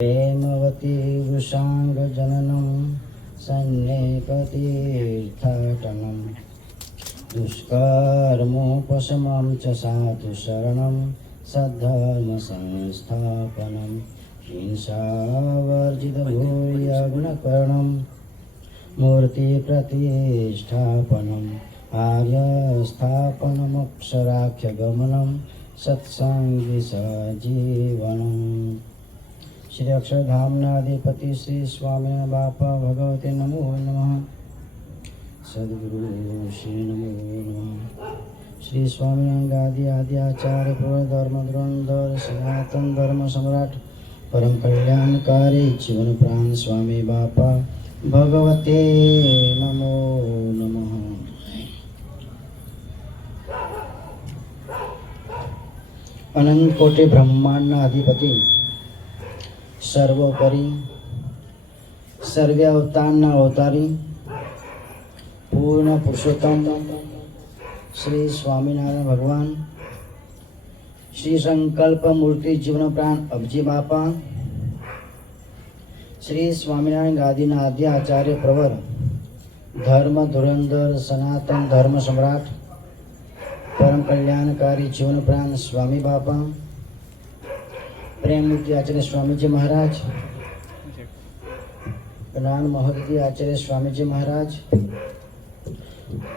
प्रेमवती वृषाङ्गजननं सन्नेकतीर्थाटनं दुष्कर्मोपशमं च साधुशरणं सद्धर्मसंस्थापनं हिंसावर्जितभूयज्ञकरणं मूर्तिप्रतिष्ठापनम् आर्यस्थापनमक्षराख्यगमनं सत्संगी सजीवनम्। श्री अक्षरधामनाधिपति श्री स्वामिनारायण बापा भगवते नमो नमः। सद्गुरु श्री नमो नमः। श्री स्वामिनारायण गादी आदि आचार्य प्रवर धर्म धुरंधर सनातन धर्म सम्राट परम कल्याणकारी जीवन प्राण स्वामी बापा भगवते नमो नमः। अनंत कोटि ब्रह्मांड अधिपति सर्वोपरि सर्व अवतार अवतारी पूर्ण पुरुषोत्तम श्री स्वामीनारायण भगवान श्री संकल्प मूर्ति जीवन प्राण अबजी बापा श्री स्वामीनारायण गादीना आद्य आचार्य प्रवर धर्म धुरंधर सनातन धर्म सम्राट परम कल्याणकारी जीवन प्राण स्वामी बापा प्रेम मूर्ति आचार्य स्वामी जी महाराज ज्ञान महर्षि आचार्य स्वामी जी महाराज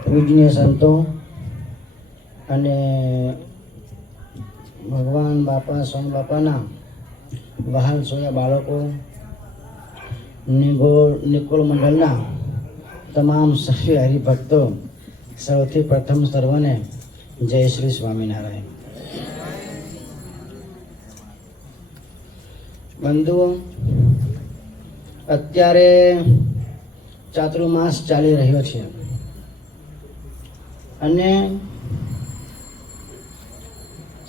पूजनीय संतो अने भगवान बापा स्वामी बापाना वहाल सोया बाळको निकोल मंडलना तमाम सभी हरिभक्तों सौथी प्रथम सर्वने जय श्री स्वामीनारायण। बंधुओं, અત્યારે ચાતુર્માસ ચાલી રહ્યો છે અને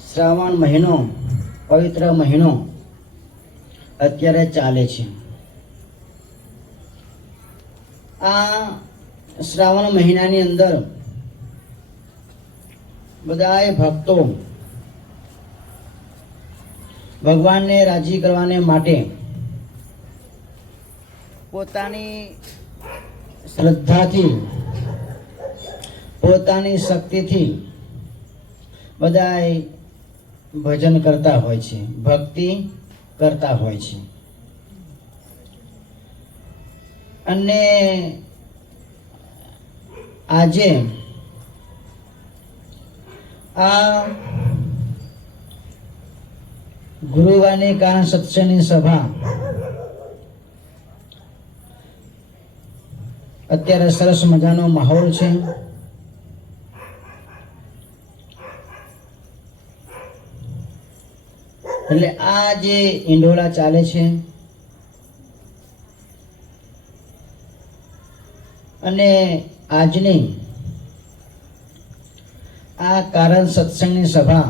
શ્રાવણ મહિનો પવિત્ર મહિનો અત્યારે ચાલે છે। આ શ્રાવણ મહિનાની અંદર બધાએ ભક્તો ભગવાનને રાજી કરવાને માટે પોતાની શ્રદ્ધાથી પોતાની શક્તિથી બધાએ ભજન કરતા હોય છે, ભક્તિ કરતા હોય છે। અને આજે આ ગુરુવારની કારણ સત્સંગની સભા અત્યારે સરસ મજાનો માહોલ છે। એટલે આ જે ઈંડોળા ચાલે છે અને આજની આ કારણ સત્સંગની સભા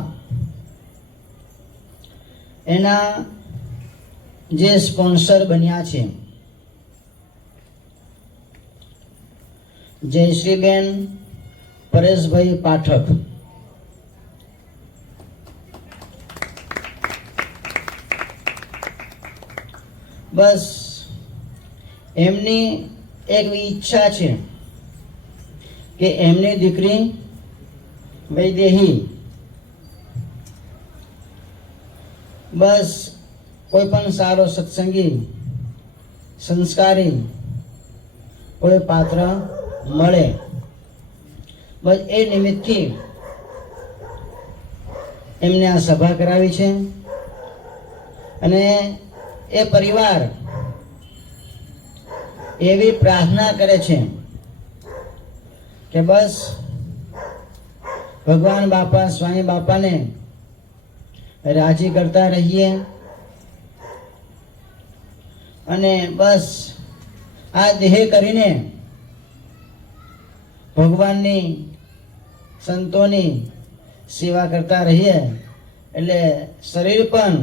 એના જે સ્પોન્સર બન્યા છે જયશ્રીબેન પરેશભાઈ પાઠક, બસ એમની એક ઈચ્છા છે કે એમની દીકરી વૈદેહી બસ કોઈ પણ સારો સત્સંગી સંસ્કારી કોઈ પાત્ર મળે, બસ એ નિમિત્તથી એમને આ સભા કરાવી છે। અને એ પરિવાર એવી પ્રાર્થના કરે છે કે બસ ભગવાન બાપા સ્વામી બાપાને રાજી કરતા રહીએ અને બસ આ દેહ કરીને ભગવાનની સંતોની સેવા કરતા રહીએ એટલે શરીર પણ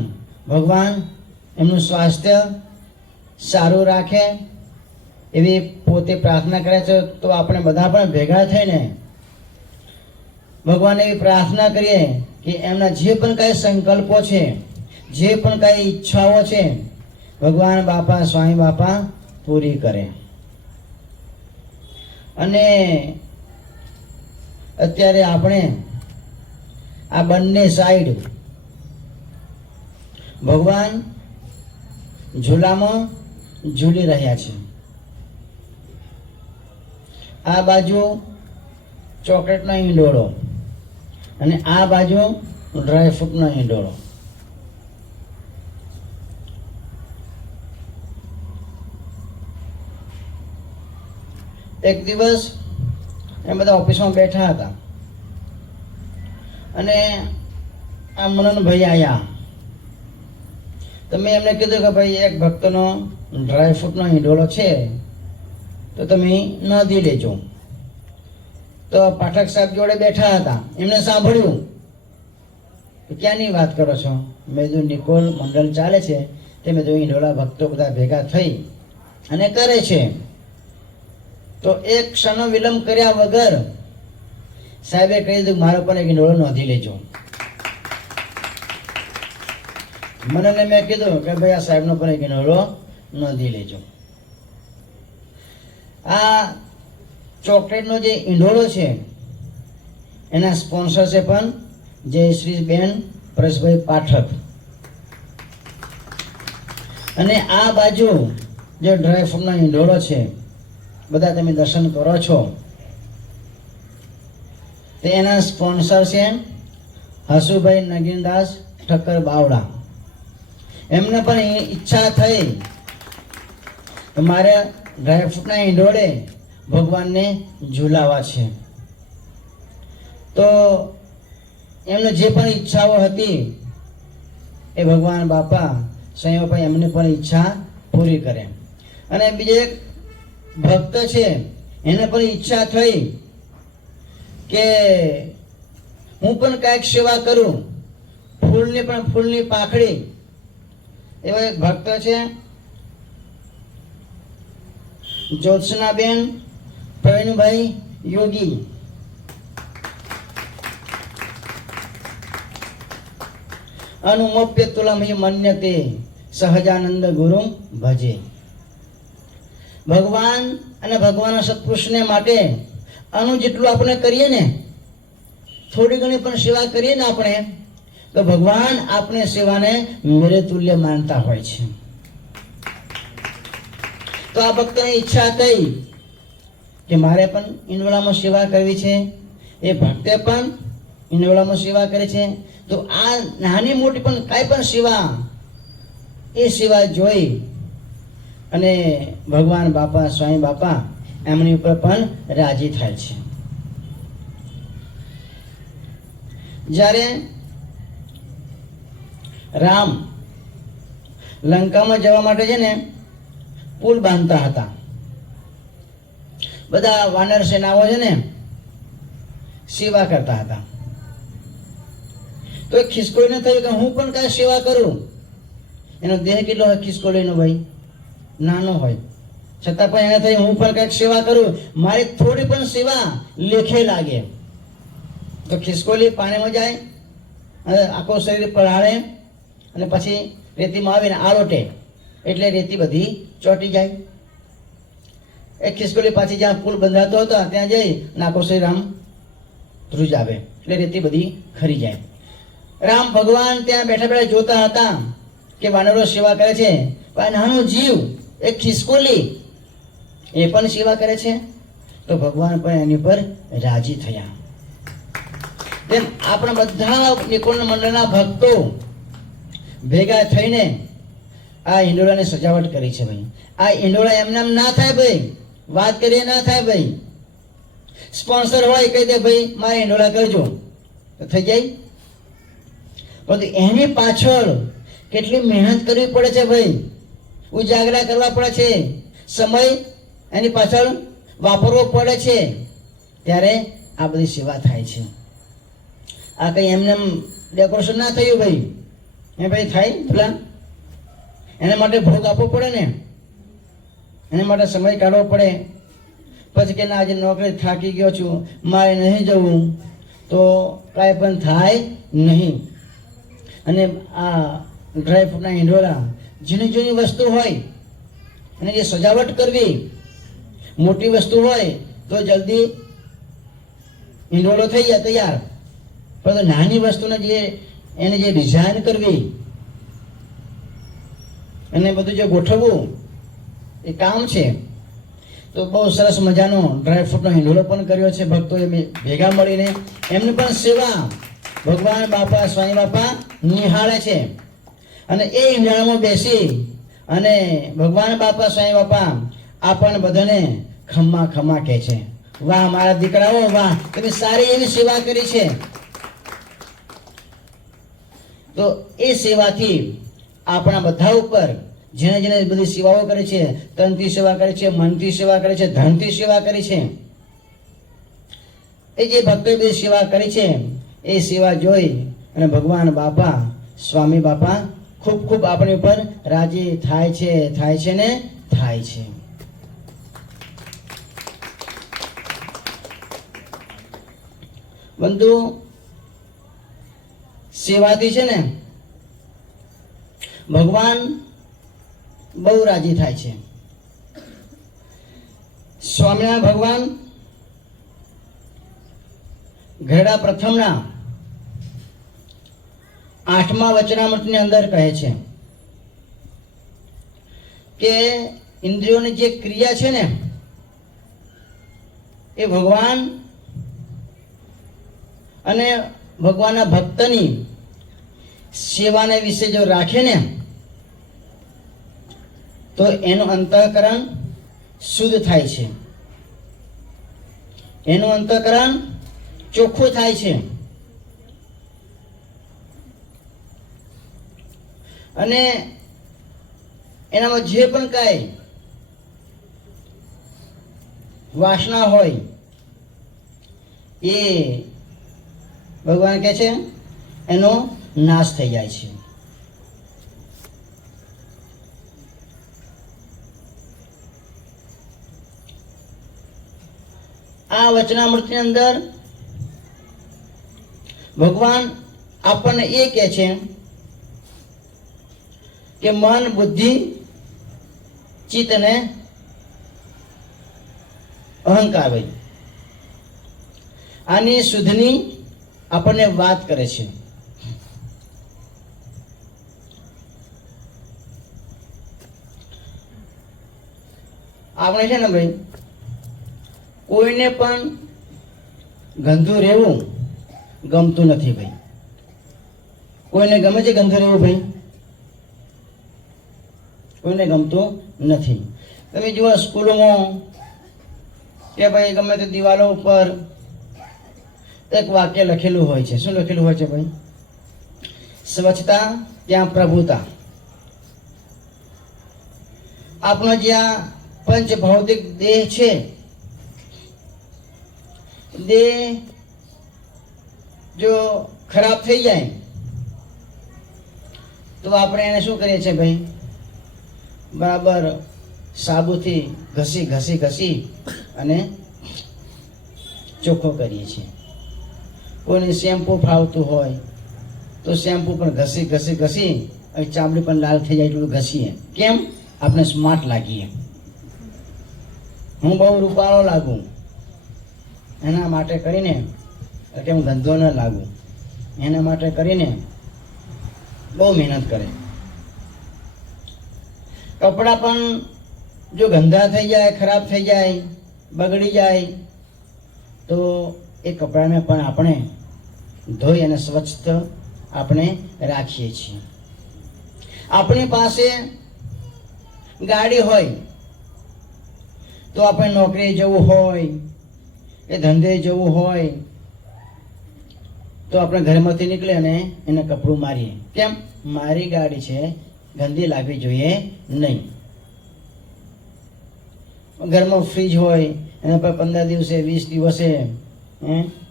ભગવાન એમનું સ્વાસ્થ્ય સારું રાખે એવી પોતે પ્રાર્થના કરે છે। તો આપણે બધા પણ ભેગા થઈને ભગવાન એવી પ્રાર્થના કરીએ કે એમના જે પણ કઈ સંકલ્પો છે, જે પણ કઈ ઈચ્છાઓ છે ભગવાન બાપા સ્વામી બાપા પૂરી કરે. અને અત્યારે આપણે આ બંને સાઈડ ભગવાન ઝૂલામાં ઝૂલી રહ્યા છે. આ બાજુ ચોકલેટનો ઈંડોળો અને આ બાજુ ડ્રાયફ્રૂટનો ઈંડોળો. એક દિવસ એ બધા ઓફિસમાં બેઠા હતા અને આ મનનભાઈ આવ્યા. તો મેં એમને કીધું કે ભાઈ એક ભક્તનો ડ્રાયફ્રૂટનો ઈંડોળો છે તો તમે નોંધી લેજો. તો પાઠક સાહેબ જોડે બેઠા હતા, એમને સાંભળ્યું. ક્યાંની વાત કરો છો? મેં કીધું નિકોલ મંડળ ચાલે છે તે મેં કીધું ઈંડોળા ભક્તો બધા ભેગા થઈ અને કરે છે. તો એક ક્ષણનો વિલંબ કર્યા વગર સાહેબે કહી દીધું મારો પણ એક ઈંડોળો નોંધી લેજો. મને મેં કીધું કે ભાઈ આ સાહેબનો પણ એક ઈંડોળો નોંધી લેજો. આ ચોકલેટનો જે ઈંડોળો છે એના સ્પોન્સર છે પણ જયશ્રી બેન પરેશભાઈ પાઠક. અને આ બાજુ જે ડ્રાયફ્રૂટનો ઈંડોળો છે બધા તમે દર્શન કરો છો તે એના સ્પોન્સર છે હસુભાઈ નગીનદાસ ઠક્કર બાવડા. એમને પણ ઈચ્છા થઈ કે મારે ડ્રાયફ્રૂટના ઈંડોળે ભગવાનને ઝૂલાવા છે. તો એમને જે પણ ઈચ્છાઓ હતી એ ભગવાન બાપા સંયોભાઈ એમને પણ ઈચ્છા પૂરી કરે. અને બીજો એક ભક્ત છે એને પણ ઈચ્છા થઈ કે હું પણ કાંઈક સેવા કરું, ફૂલની પણ ફૂલની પાંખડી. એવા એક ભક્ત છે જ્યોત્સનાબેન પ્રવીણભાઈ યોગી. અનુમોપ્ય તુલમ મન્યતે સહજાનંદ ગુરુ ભજે. ભગવાન અને ભગવાનના સત્પુરુષને માટે અનુ જેટલું આપણે કરીએ ને, થોડી ઘણી પણ સેવા કરીએ ને આપણે, તો ભગવાન આપણે સેવાને મેરે તુલ્ય માનતા હોય છે. તો આ ભક્તની ઈચ્છા થઈ કે મારે પણ ઈંડોળામાં સેવા કરવી છે. એ ભક્તે પણ ઈંડોળામાં સેવા કરે છે. તો આ નાની મોટી પણ કાંઈ પણ સેવા, એ સેવા જોઈ અને ભગવાન બાપા સ્વામી બાપા એમની ઉપર પણ રાજી થાય છે. જ્યારે રામ લંકામાં જવા માટે છે ને પુલ બાંધતા હતા, બધા વાનર સેનાઓ છે ને સેવા કરતા હતા. તો ખિસકોલીને થયું કે હું પણ કાંઈ સેવા કરું. એનો દેહ કેટલો હોય ખિસકોલીનો? ભાઈ નાનો હોય, છતાં પણ એને થયું હું પણ કાંઈક સેવા કરું, મારી થોડી પણ સેવા લેખે લાગે. તો ખિસકોલી પાણીમાં જાય અને આખું શરીર પલાળે અને પછી રેતીમાં આવીને આરોટે એટલે રેતી બધી ચોંટી જાય. એક ખિસકોલી પાછી જ્યાં પુલ બંધાતો હતો ત્યાં જઈ અને આખું શરીર આમ ધ્રુજાવે એટલે રેતી બધી ખરી જાય. રામ ભગવાન ત્યાં બેઠા બેઠા જોતા હતા કે વાનરો સેવા કરે છે, પણ નાનો જીવ એક ખિસકોલી એ પણ સેવા કરે છે. તો ભગવાન પણ એની પર રાજી થયા. તેમ આપણા બધા નિકોલ મંડળના ભક્તો ભેગા થઈને આ ઈંડોળાની સજાવટ કરી છે. ભાઈ આ ઈંડોળા એમને એમ ના થાય, ભાઈ વાત કરીએ ના થાય. ભાઈ સ્પોન્સર હોય કહી દે ભાઈ મારે ઈંડોળા કરજો તો થઈ જાય. પરંતુ એની પાછળ કેટલી મહેનત કરવી પડે છે ભાઈ, ઉજાગરા કરવા પડે છે, સમય એની પાછળ વાપરવો પડે છે, ત્યારે આ બધી સેવા થાય છે. આ કંઈ એમને ડેકોરેશન ના થયું ભાઈ. એ ભાઈ થાય પેલા એના માટે ભોગ આપવો પડે ને, એના માટે સમય કાઢવો પડે. પછી કે ના આજે નોકરી થાકી ગયો છું, મારે નહીં જવું, તો કાંઈ પણ થાય નહીં. અને આ ડ્રાયફ્રૂટના ઈંડોળા ઝીણી ઝીણી વસ્તુ હોય અને જે સજાવટ કરવી, મોટી વસ્તુ હોય તો જલ્દી ઈંડોળો થઈ જાય તૈયાર, પરંતુ નાની વસ્તુને એને જે ડિઝાઇન કરવી અને બધું જે ગોઠવવું એ કામ છે. તો બહુ સરસ મજાનો ડ્રાયફ્રૂટનો હિંડોળો પણ કર્યો છે ભક્તોએ ભેગા મળીને. એમની પણ સેવા ભગવાન બાપા સ્વામી બાપા નિહાળે છે અને એ હિંડાળામાં બેસી અને ભગવાન બાપા સ્વામી બાપા આપણને બધાને ખમ્મા ખમ્મા કહે છે, વાહ મારા દીકરાઓ, વાહ તમે સારી એવી સેવા કરી છે. તો એ સેવાથી આપણા બધા ઉપર જેને જેને બધી સેવાઓ કરે છે, તનથી સેવા કરે છે, મનથી સેવા કરે છે, ધનથી સેવા કરી છે, એ જે ભક્તોએ બધી સેવા કરી છે એ સેવા જોઈ અને ભગવાન બાપા સ્વામી બાપા ખૂબ ખૂબ આપણી ઉપર રાજી થાય છે ને થાય છે. બંધુ, સેવાથી છે ને ભગવાન બહુ રાજી થાય છે. સ્વામિનારાયણ ભગવાન ઘરડા પ્રથમના 8મા વચનામૃતની અંદર કહે છે કે ઇન્દ્રિયોની જે ક્રિયા છે ને એ ભગવાન અને ભગવાનના ભક્તની સેવાને વિશે જો રાખે ને તો એનું અંતઃકરણ શુદ્ધ થાય છે, એનું અંતઃકરણ ચોખ્ખું થાય છે અને એનામાં જે પણ કાંઈ વાસના હોય એ ભગવાન કહે છે એનો નાશ થઈ જાય છે. આ વચનામૃતની અંદર ભગવાન આપણને એ કહે છે કે મન, બુદ્ધિ, ચિત્ત અને અહંકાર ભાઈ આની શુદ્ધની આપણને વાત કરે છે. આપણે છે ને ભાઈ કોઈને પણ ગંદુ રહેવું ગમતું નથી ભાઈ. કોઈને ગમે છે ગંદુ રહેવું ભાઈ? કોઈને ગમતું નથી. તમે જુઓ સ્કૂલોમાં કે ભાઈ ગમે તે દિવાલો ઉપર એક વાક્ય લખેલું હોય છે. શું લખેલું હોય છે ભાઈ? સ્વચ્છતા ત્યાં પ્રભુતા. આપણો જ્યાં પંચ ભૌતિક દેહ છે, દેહ જો ખરાબ થઈ જાય તો આપણે એને શું કરીએ છીએ ભાઈ? બરાબર સાબુથી ઘસી અને ચોખ્ખો કરીએ છીએ. કોઈને શેમ્પુ ફાવતું હોય તો શેમ્પુ પણ ઘસી ચામડી પણ લાલ થઈ જાય એટલું ઘસીએ. કેમ? આપણે સ્માર્ટ લાગીએ, હું બહુ રૂપાળો લાગું એના માટે કરીને, કે હું ગંદો ન લાગું એના માટે કરીને બહુ મહેનત કરે. કપડાં પણ જો ગંદા થઈ જાય, ખરાબ થઈ જાય, બગડી જાય તો એ કપડાને પણ આપણે ધોઈ અને સ્વચ્છ આપણે રાખીએ છીએ. આપણી પાસે ગાડી હોય તો આપણે નોકરી જવું હોય એ ધંધે જવું હોય તો આપણે ઘરમાંથી નીકળે અને એને કપડું મારીએ. કેમ? મારી ગાડી છે, ગંદી લાગવી જોઈએ નહીં. ઘરમાં ફ્રીજ હોય એના પર 15 દિવસે 20 દિવસે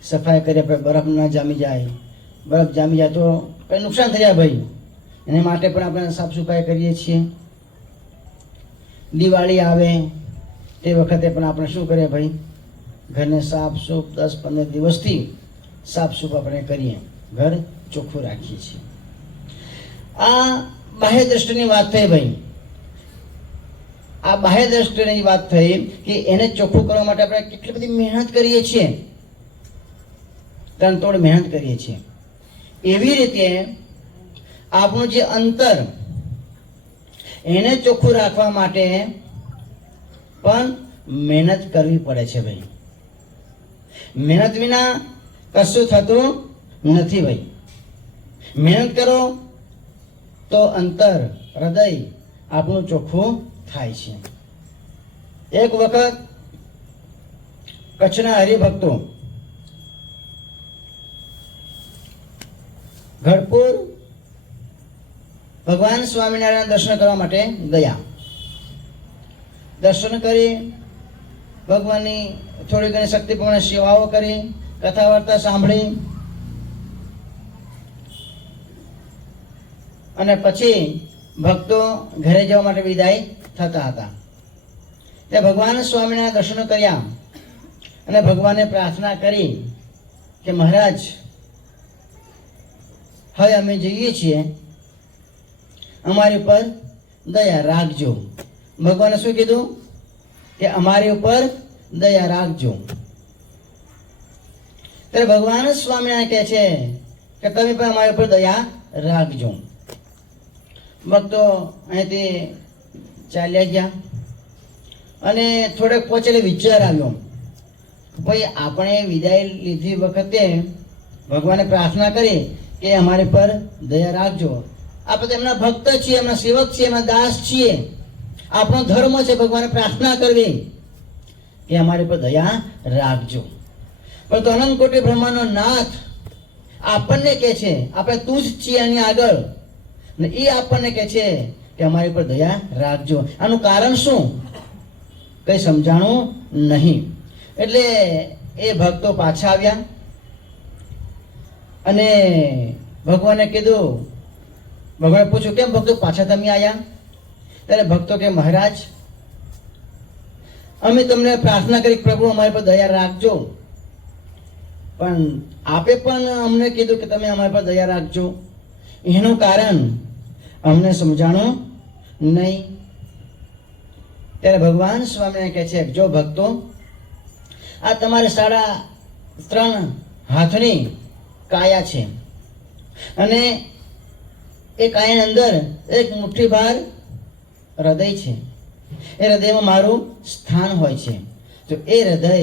સફાઈ કરીએ, બરફ ના જામી જાય. બરફ જામી જાય તો કંઈ નુકસાન થઈ જાય ભાઈ. એના માટે પણ આપણે સાફ સફાઈ કરીએ છીએ. દિવાળી આવે તે વખતે પણ આપણે શું કરીએ ભાઈ? ઘરને સાફ સૂફ 10-15 દિવસથી સાફ સૂફ આપણે કરીએ, ઘર ચોખ્ખું રાખીએ છીએ. આ બાહ્ય દ્રષ્ટિની વાત થઈ ભાઈ, આ બાહ્ય દ્રષ્ટિની વાત થઈ કે એને ચોખ્ખું કરવા માટે આપણે કેટલી બધી મહેનત કરીએ છીએ, તનતોડ મહેનત કરીએ છીએ. એવી રીતે આપણું જે અંતર એને ચોખ્ખું રાખવા માટે પણ મહેનત કરવી પડે છે ભાઈ. મહેનત વિના કશું થતું નથી ભાઈ. મહેનત કરો તો અંતર હૃદય આપણું ચોખ્ખું થાય છે. એક વખત કચ્છના હરિભક્તો ગઢપુર ભગવાન સ્વામિનારાયણ દર્શન કરવા માટે ગયા. દર્શન કરી ભગવાનની થોડી ઘણી શક્તિપૂર્ણ સેવાઓ કરી, કથા વાર્તા સાંભળી અને પછી ભક્તો ઘરે જવા માટે વિદાય થતા હતા. તે ભગવાન સ્વામિનારાયણ દર્શન કર્યા અને ભગવાનને પ્રાર્થના કરી કે મહારાજ, હવે અમે જઈએ છીએ, અમારી ઉપર દયા રાખજો. ભગવાને શું કીધું કે અમારી ઉપર દયા રાખજો. ત્યારે ભગવાન સ્વામિનારાયણ કહે છે કે તમે પણ અમારી ઉપર દયા રાખજો. ભક્તો અહીંથી ચાલ્યા ગયા અને થોડેક પહોંચેલે વિચાર આવ્યો, ભાઈ આપણે વિદાય લીધી વખતે ભગવાને પ્રાર્થના કરી કે અમારી પર દયા રાખજો. આપણે એમના ભક્ત છીએ, એમના સેવક છીએ, એમના દાસ છીએ. આપણો ધર્મ છે ભગવાને પ્રાર્થના કરવી કે અમારી પર દયા રાખજો. પરંતુ અનંત કોટી બ્રહ્માંડનો નાથ આપણને કહે છે, આપણે તું જ છીએ એની આગળ, ને એ આપણને કહે છે કે અમારી પર દયા રાખજો. આનું કારણ શું કઈ સમજાણું નહીં. એટલે એ ભક્તો પાછા આવ્યા અને ભગવાને કીધું, ભગવાને પૂછ્યું કેમ ભક્તો પાછા તમે આવ્યા? ત્યારે ભક્તો કે મહારાજ, અમે તમને પ્રાર્થના કરી પ્રભુ અમારી પર દયા રાખજો, પણ આપે પણ અમને કીધું કે તમે અમારી પર દયા રાખજો. એનું કારણ અમને સમજાણું નહીં. ત્યારે ભગવાન સ્વામિનારાયણ કહે છે, જો ભક્તો, આ તમારે 3.5 હાથની કાયા છે અને એ કાયાની અંદર એક મુઠ્ઠી ભાર હૃદય છે. એ હૃદયમાં મારું સ્થાન હોય છે. તો એ હૃદય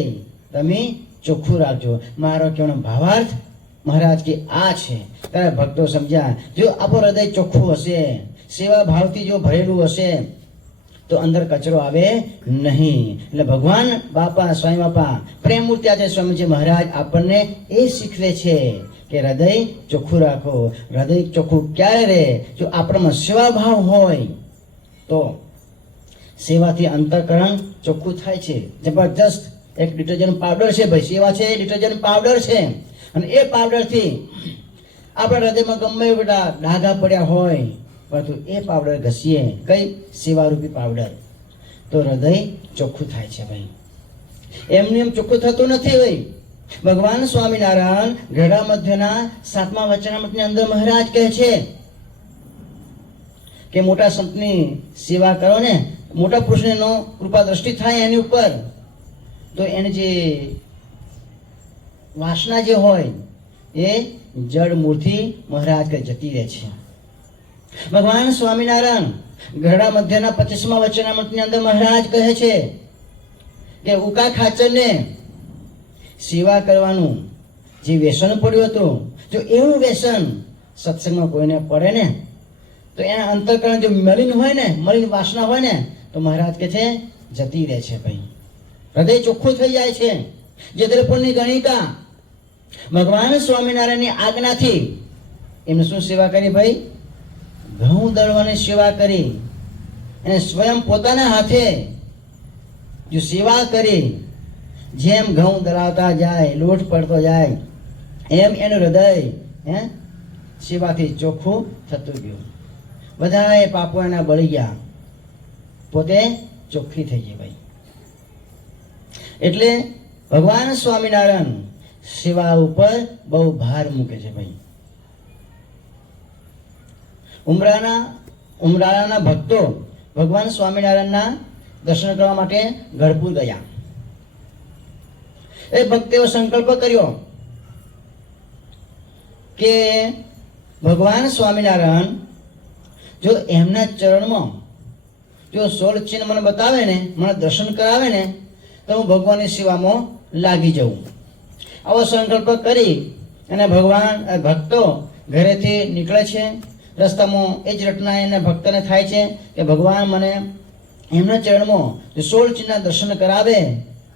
તમે ચોખ્ખું રાખજો. મારો કહેવાનો ભાવાર્થ મહારાજ કે આ છે. ત્યારે ભક્તો સમજ્યા, જો આપણું હૃદય ચોખ્ખું હશે, સેવા ભાવથી જો ભરેલું હશે તો અંદર કચરો આવે નહીં. એટલે ભગવાન બાપા, સ્વામી બાપા પ્રેમ મૂર્તિ આચાર્ય સ્વામીજી મહારાજ આપણને એ શીખવે છે કે હૃદય ચોખ્ખું રાખો. હૃદય ચોખ્ખું ક્યારે રહે? જો આપણામાં સેવા ભાવ હોય તો સેવાથી અંતઃકરણ ચોખ્ખું થાય છે. જબરજસ્ત એક ડિટર્જન્ટ પાવડર છે ભાઈ, સેવા છે એ ડિટર્જન્ટ પાવડર છે. અને એ પાવડરથી આપણા હૃદયમાં ગમે એ બધા ડાઘા પડ્યા હોય, પરંતુ એ પાવડર ઘસીએ, કઈ સેવારૂપી પાવડર, તો હૃદય ચોખ્ખું થાય છે ભાઈ. એમને એમ ચોખ્ખું થતું નથી ભાઈ. ભગવાન સ્વામિનારાયણ ગઢડા મધ્યના 7મા વચનામૃતની અંદર મહારાજ કહે છે કે મોટા સંતની સેવા કરો ને, મોટા પુરુષને કૃપા દ્રષ્ટિ થાય એની ઉપર, તો એને જે વાસના જે હોય એ જડ મૂળથી મહારાજ કે જતી રહે છે. ભગવાન સ્વામિનારાયણ ગઢડા મધ્યના 25મા વચનામૃતની અંદર મહારાજ કહે છે કે ઉકા ખાચરને સેવા કરવાનું જે વ્યસન પડ્યું હતું, જો એવું વ્યસન સત્સંગમાં કોઈને પડે ને, તો એના અંતઃકરણ જો મલિન હોય ને, મલિન વાસના હોય ને, તો મહારાજ કે છે જતી રહે છે ભાઈ. હૃદય ચોખ્ખું થઈ જાય છે. જેતરપુરની ગણિકા ભગવાન સ્વામિનારાયણની આજ્ઞાથી એમને શું સેવા કરી ભાઈ? ઘઉં દળવાની સેવા કરી. અને સ્વયં પોતાના હાથે જો સેવા કરી, જેમ ઘઉં દળાવતા જાય, લોટ પડતો જાય, એમ એનું હૃદય સેવાથી ચોખ્ખું થતું ગયું. બધાએ પાપો એના બળી ગયા, પોતે ચોખ્ખી થઈ ગઈ ભાઈ. એટલે ભગવાન સ્વામિનારાયણ સેવા ઉપર બહુ ભાર મૂકે છે ભાઈ. ઉમરાના ઉમરાળાના ભક્તો ભગવાન સ્વામિનારાયણના દર્શન કરવા માટે ગઢપુર ગયા. એ ભક્તોએ સંકલ્પ કર્યો કે ભગવાન સ્વામિનારાયણ જો એમના ચરણમાં જો 16 ચિહ્ન મને બતાવે ને, મને દર્શન કરાવે ને, તો હું ભગવાનની સેવામાં લાગી જાઉં. આવો સંકલ્પ કરી અને ભગવાન ભક્તો ઘરેથી નીકળે છે. રસ્તામાં એ જ રટના એને ભક્તને થાય છે કે ભગવાન મને એમના ચરણમાં જો 16 ચિહ્નના દર્શન કરાવે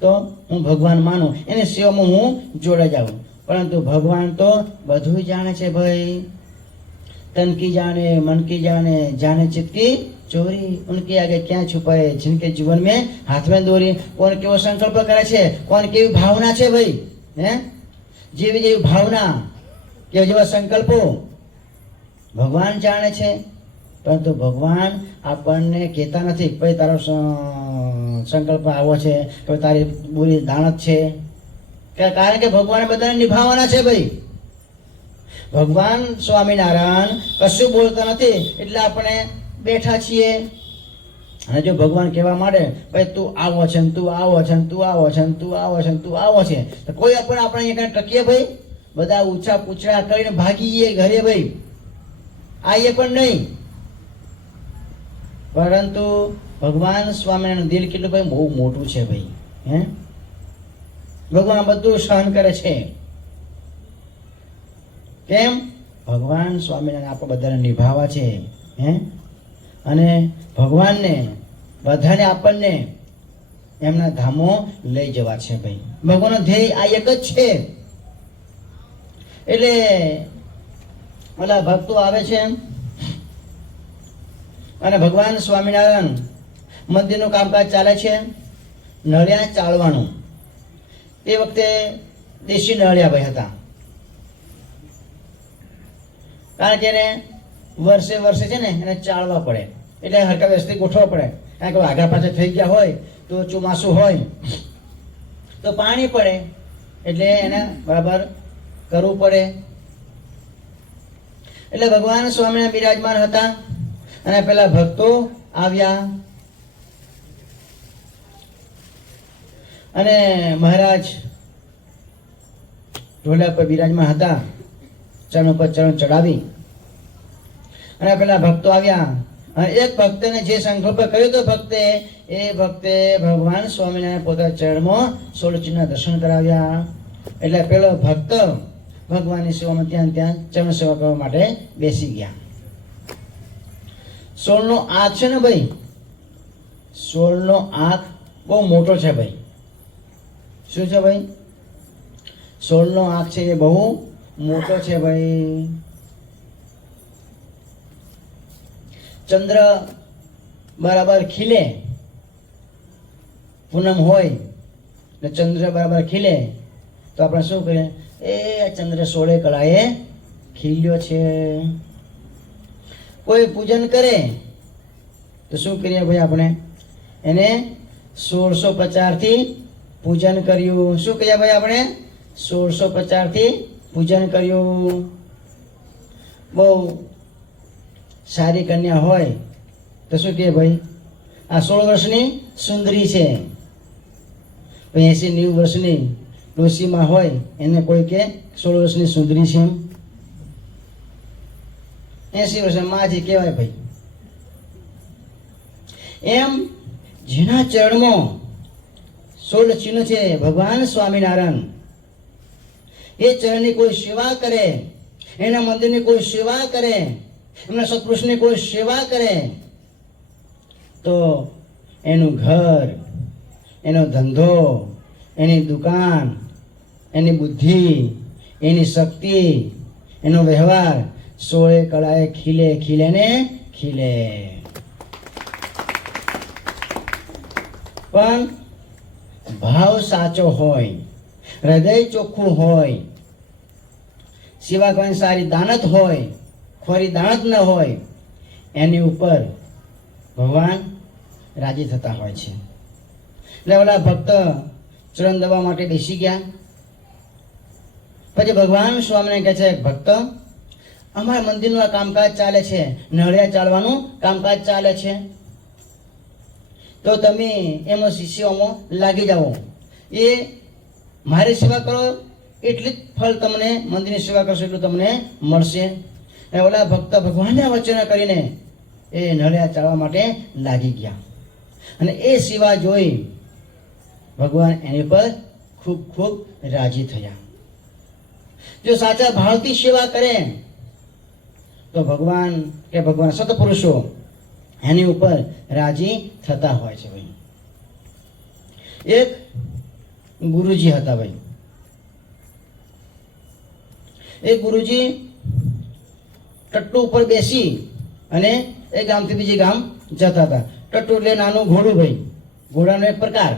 તો હું ભગવાન માનું, એની સેવામાં હું જોડાઈ જાઉં. પરંતુ ભગવાન તો બધું જાણે છે ભાઈ. तन की जाने मन की जाने जाने चित की चोरी, उनके आगे क्या छुपाए जिनके जीवन में हाथ में दोरी. कौन केवो संकल्प करे छे, कौन केवी भावना छे भाई, હે જેવી જેવી ભાવના કે જેવા સંકલ્પો ભગવાન જાણે છે. પરંતુ ભગવાન આપણને કહેતા નથી ભાઈ તારો સંકલ્પ આવો છે, તો તારી બુરી દાણત છે. કારણ કે ભગવાને બધાને નિભાવવાના છે ભાઈ. ભગવાન સ્વામિનારાયણ કશું બોલતા નથી એટલે આપણે બેઠા છીએ. અને જો ભગવાન કહેવા માંડે ભાઈ તું આવો છે ને તું આવો છે ને તું આવો છે ને તું આવો છે ને તું આવો છે, તો કોઈ આપણે અહીંયા ટકીએ ભાઈ? બધા ઊંચા પૂછડા કરીને ભાગીએ ઘરે ભાઈ, આવીએ પણ નહીં. પરંતુ ભગવાન સ્વામિનારાયણ દિલ કેટલું ભાઈ બહુ મોટું છે ભાઈ. હે ભગવાન બધું સહન કરે છે. કેમ? ભગવાન સ્વામિનારાયણ આપણે બધાને નિભાવવા છે. હે અને ભગવાનને બધાને આપણને એમના ધામો લઈ જવા છે ભાઈ. ભગવાનનો ધ્યેય આ એક જ છે. એટલે ઓલા ભક્તો આવે છે અને ભગવાન સ્વામિનારાયણ મંદિરનું કામકાજ ચાલે છે. નળિયા ચાળવાનું. તે વખતે દેશી નળિયા ભાઈ હતા. કારણ કે એને વર્ષે વર્ષે છે ને એને ચાળવા પડે, એટલે હરકા વ્યવસ્થિત ગોઠવવા પડે. કારણ કે આગળ પાછળ થઈ ગયા હોય તો ચોમાસું હોય તો પાણી પડે, એટલે એને બરાબર કરવું પડે. એટલે ભગવાન સ્વામિનારાયણ બિરાજમાન હતા અને પેલા ભક્તો આવ્યા અને મહારાજ ઢોલા પર બિરાજમાન હતા. ચરણ ઉપર ચરણ ચડાવી અને પેલા ભક્તો આવ્યા અને એક ભક્તને જે સંકલ્પ કર્યો તો ભક્તે ભગવાન સ્વામિનારાયણ પોતાના ચરણમાં 16 ચિહ્નના દર્શન કરાવ્યા. એટલે પેલો ભક્ત ભગવાનની સેવામાં ત્યાં ચરણ સેવા કરવા માટે બેસી ગયા. 16નો આંખ છે ને ભાઈ, 16નો આંખ બહુ મોટો છે ભાઈ. શું છે ભાઈ? 16નો આંખ છે એ બહુ મોટો છે ભાઈ. ચંદ્ર બરાબર ખીલે, પૂનમ હોય ને ચંદ્ર બરાબર ખીલે તો આપણે શું કહીએ? એ ચંદ્ર 16 કળાએ ખીલ્યો છે. કોઈ પૂજન કરે તો શું કરીએ ભાઈ? આપણે એને 1650 થી પૂજન કર્યું. શું કહીએ ભાઈ? આપણે 1650 થી પૂજન કર્યું. બહુ સારી કન્યા હોય તો શું કહે ભાઈ? આ 16 વર્ષની સુંદરી છે. 80-90 વર્ષની ડોશીમાં હોય એને કોઈ કે 16 વર્ષની સુંદરી છે. 80 વર્ષની માજી કહેવાય ભાઈ. એમ જેના ચરણમાં 16 ચિહ્નો છે ભગવાન સ્વામિનારાયણ, એ ચરણની કોઈ સેવા કરે, એના મંદિરની કોઈ સેવા કરે, એમના સત્પુરુષની કોઈ સેવા કરે તો એનું ઘર, એનો ધંધો, એની દુકાન, એની બુદ્ધિ, એની શક્તિ, એનો વ્યવહાર 16 કળાએ ખીલે ખીલે ને ખીલે. પણ ભાવ સાચો હોય, હૃદય ચોખ્ખું હોય, સેવા કરવાની સારી દાનત હોય, ખોરી દાનત ન હોય, એની ઉપર ભગવાન રાજી થતા હોય છે. એટલે ઓલા ભક્ત ચરણ દબા માટે બેસી ગયા. પછી ભગવાન સ્વામીને કહે છે, ભક્ત અમારા મંદિરનું આ કામકાજ ચાલે છે, નળિયા ચાલવાનું કામકાજ ચાલે છે, તો તમે એમાં શિષ્યોમાં લાગી જાઓ. એ મારી સેવા કરો એટલી જ ફળ તમને, મંદિરની સેવા કરશો એટલું તમને મળશે. અને ઓલા ભક્ત ભગવાનના વચન કરીને એ નળિયા ચાલવા માટે લાગી ગયા. અને એ સેવા જોઈ ભગવાન એની પર ખૂબ ખૂબ રાજી થયા. જો સાચા ભાવથી સેવા કરે તો ભગવાન કે ભગવાન સતપુરુષો એની ઉપર રાજી થતા હોય છે. ભાઈ એક ગુરુજી હતા. ભાઈ એ ગુરુજી ટટ્ટુ ઉપર બેસી અને એક ગામથી બીજે ગામ જતા હતા. ટટ્ટુ એટલે નાનું ઘોડું. ભાઈ ઘોડાનો એક પ્રકાર.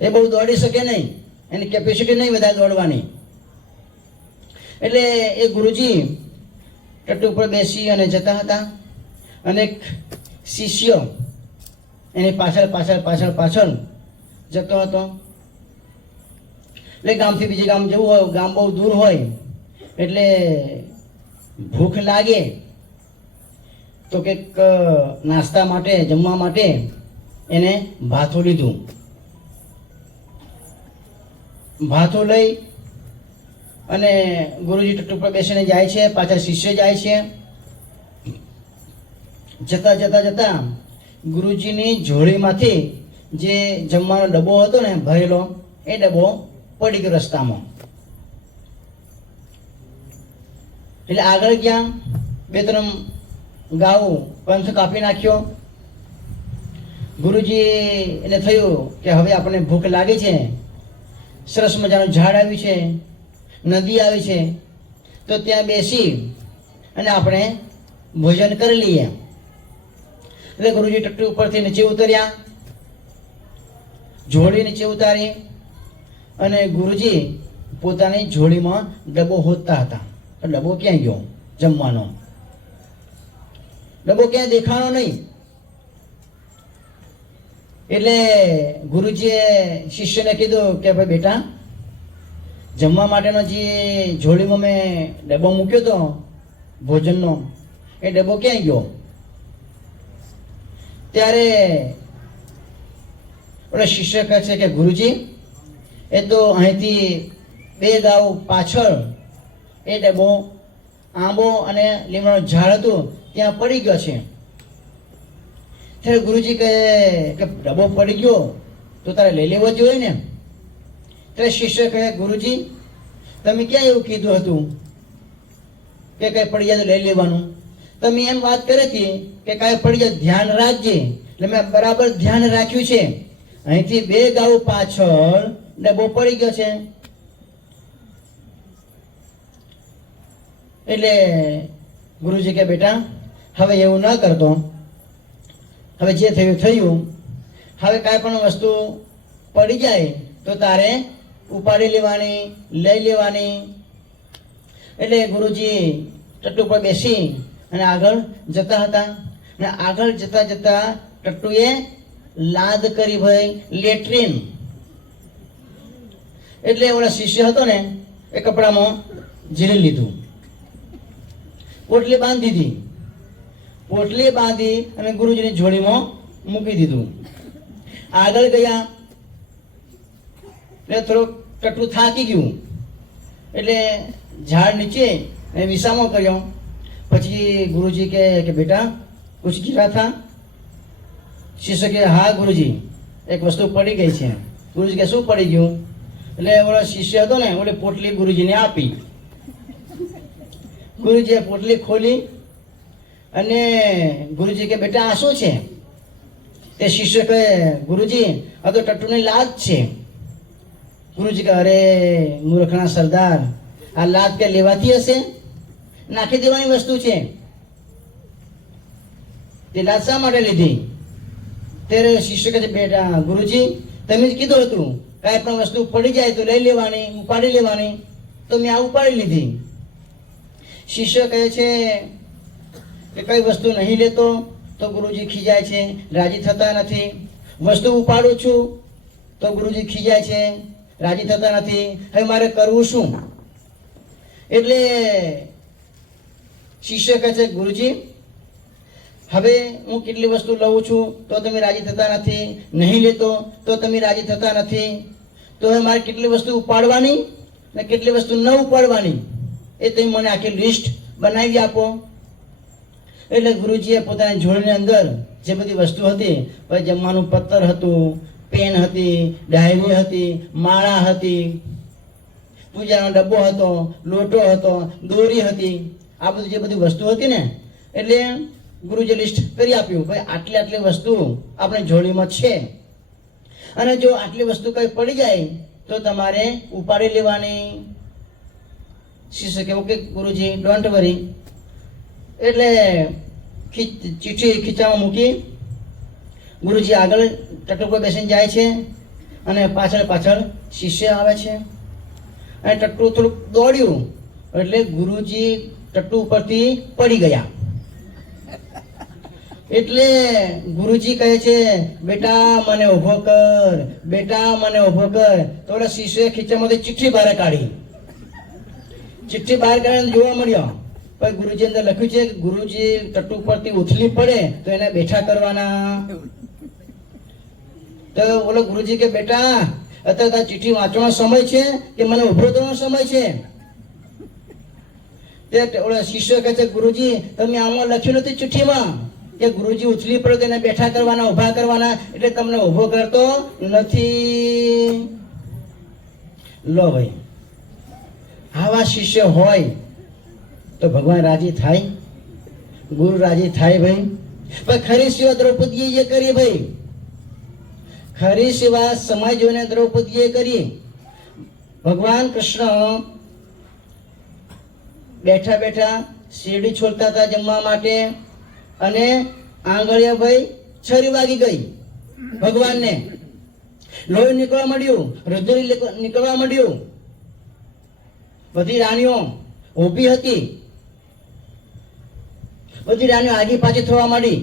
એ બહુ દોડી શકે નહીં, એની કેપેસિટી નહીં વધારે દોડવાની. એટલે એ ગુરુજી ટટ્ટુ ઉપર બેસી અને જતા હતા. અને એક શિષ્ય એની પાછળ પાછળ પાછળ પાછળ જતો હતો. એટલે ગામથી બીજે ગામ જવું હોય, ગામ બહુ દૂર હોય, એટલે ભૂખ લાગે તો કંઈક નાસ્તા માટે, જમવા માટે એને ભાથું લીધું. ભાથું લઈ અને ગુરુજી ટટ્ટુ પર બેસીને જાય છે, પાછળ શિષ્ય જાય છે. જતા જતા જતા ગુરુજીની જોડીમાંથી જે જમવાનો ડબ્બો હતો ને ભરેલો, એ ડબ્બો પડી ગયો રસ્તામાં. એટલે આગળ ગયા, 2-3 ગાઉ પંથ કાપી નાખ્યો. ગુરુજી એને થયું કે હવે આપણને ભૂખ લાગી છે, સરસ મજાનું ઝાડ આવ્યું છે, નદી આવી છે, તો ત્યાં બેસી અને આપણે ભોજન કરી લઈએ. એટલે ગુરુજી ટટ્ટુ ઉપરથી નીચે ઉતર્યા, જોડી નીચે ઉતારી અને ગુરુજી પોતાની જોડીમાં ડબ્બો હોદતા હતા. તો ડબ્બો ક્યાં ગયો? જમવાનો ડબ્બો ક્યાંય દેખાણો નહીં. એટલે ગુરુજીએ શિષ્યને કીધું કે ભાઈ બેટા, જમવા માટેનો જે જોડીમાં મેં ડબ્બો મૂક્યો હતો ભોજનનો, એ ડબ્બો ક્યાંય ગયો? ત્યારે ઓલા શિષ્ય કહે છે કે ગુરુજી, એ તો અહીંથી 2 ગાઉ પાછળ એ ડબ્બો આંબો અને લીમડાનું ઝાડ હતું ત્યાં પડી ગયો છે. ત્યારે ગુરુજી કહે કે ડબ્બો પડી ગયો તો તારે લઈ લેવો જોઈએ ને. ત્યારે શિષ્ય કહે ગુરુજી, તમે ક્યાં એવું કીધું હતું કે કઈ પડી જાય તો લઈ લેવાનું? તમે એમ વાત કરી હતી કે કાંઈ પડી જાય ધ્યાન રાખજે. એટલે મેં બરાબર ધ્યાન રાખ્યું છે. અહીંથી 2 ગાઉ પાછળ ડબ્બો પડી ગયો છે. એટલે ગુરુજી કે બેટા, હવે એવું ન કરતો, હવે જે થયું થયું. હવે કાંઈ પણ વસ્તુ પડી જાય તો તારે ઉપાડી લેવાની, લઈ લેવાની. એટલે ગુરુજી ટટ્ટુ પર બેસી અને આગળ જતા હતા. અને આગળ જતા જતા ટટ્ટુએ લાદ કરી ભાઈ લેટ્રિન. એટલે ઓલા શિષ્ય હતો ને એ કપડામાં ઝીલી લીધું, પોટલી બાંધી દીધી. પોટલી બાંધી અને ગુરુજીની જોડીમાં મૂકી દીધું. આગળ ગયા એટલે થોડુંક ટટ્ટુ થાકી ગયું એટલે ઝાડ નીચે વિસામો કર્યો. પછી ગુરુજી કે બેટા કુછ ગીરા થા? શિષ્ય કે હા ગુરુજી, એક વસ્તુ પડી ગઈ છે. ગુરુજી કે શું પડી ગયું? એટલે ઓલો શિષ્ય હતો ને ઓલી પોટલી ગુરુજીને આપી. ગુરુજીએ પોટલી ખોલી અને ગુરુજી કે બેટા આ શું છે? તે શિષ્ય કહે ગુરુજી, આ તો ટટ્ટુની લાદ છે. ગુરુજી કહે અરે મૂર્ખના સરદાર, આ લાદ કે લેવાતી હશે? નાખી દેવાની વસ્તુ છે. તે લાદ શા માટે લીધી? ત્યારે શિષ્ય કહે બેટા ગુરુજી, તમે જ કીધું હતું કાંઈ પણ વસ્તુ પડી જાય તો લઈ લેવાની, ઉપાડી લેવાની, તો મેં આ ઉપાડી લીધી. શિષ્ય કહે છે કે કઈ વસ્તુ નહીં લેતો તો ગુરુજી ખીજાય છે, રાજી થતા નથી. વસ્તુ ઉપાડું છું તો ગુરુજી ખીજાય છે, રાજી થતા નથી. હવે મારે કરવું શું? એટલે શિષ્ય કહે છે, ગુરુજી હવે હું કેટલી વસ્તુ લઉં છું તો તમે રાજી થતા નથી, નહીં લેતો તો તમે રાજી થતા નથી, તો હવે મારે કેટલી વસ્તુ ઉપાડવાની ને કેટલી વસ્તુ ન ઉપાડવાની એ તમે મને આખી લિસ્ટ બનાવી આપો. એટલે ગુરુજીએ પોતાની ઝોળની અંદર જે બધી વસ્તુ હતી, પછી જમવાનું પત્તર હતું, પેન હતી, ડાયરી હતી, માળા હતી, પૂજાનો ડબ્બો હતો, લોટો હતો, દોરી હતી, આ બધી જે બધી વસ્તુ હતી ને, એટલે ગુરુજીએ લિસ્ટ કરી આપ્યું, ભાઈ આટલી આટલી વસ્તુ આપણે ઝોળીમાં છે અને જો આટલી વસ્તુ કઈ પડી જાય તો તમારે ઉપાડી લેવાની. શિષ્ય કહે ઓકે ગુરુજી, ડોન્ટ વરી. એટલે ચીઠી ખીચામાં મૂકી ગુરુજી આગળ ટટ્ટુ પર બેસીને જાય છે અને પાછળ પાછળ શિષ્ય આવે છે. અને ટટ્ટુ થોડુંક દોડ્યું એટલે ગુરુજી ટટ્ટુ ઉપરથી પડી ગયા. એટલે ગુરુજી કહે છે, બેટા મને ઊભો કર, બેટા મને ઊભો કર. તો ઓલા શિષ્યએ ખીચામાંથી ચિઠ્ઠી બહાર કાઢી. ચિઠ્ઠી બહાર કાઢીને જોવા મળ્યો, પણ ગુરુજી અંદર લખ્યું છે કે ગુરુજી ટટ્ટુ પરથી ઉથલી પડે તો એને બેઠા કરવાના. તો બોલો ગુરુજી કે બેટા અત્યારે ચિઠ્ઠી વાંચવાનો સમય છે કે મને ઉભો થવાનો સમય છે? તે ઓલા શિષ્ય કહે છે, ગુરુજી તમે આમાં લખ્યું નથી ચિઠ્ઠીમાં કે ગુરુજી ઉછલી પડે તો એને બેઠા કરવાના, ઉભા કરવાના, એટલે તમને ઉભો કરતો નથી. લો ભાઈ, આવા શિષ્ય હોય તો ભગવાન રાજી થાય, ગુરુ રાજી થાય ભાઈ. પણ ખરી સેવા દ્રૌપદીએ એ કરી ભાઈ, ખરી સેવા સમય જોઈને દ્રૌપદીએ કરી. ભગવાન કૃષ્ણ બેઠા બેઠા શેરડી છોલતા હતા જમવા માટે અને આંગળીએ ભાઈ છરી વાગી ગઈ ભગવાનને. લોહી નીકળવા માંડ્યું, રુધિર નીકળવા માંડ્યું. બધી રાણીઓ ઊભી હતી, બધી રાણીઓ આગી પાછી થવા માંડી.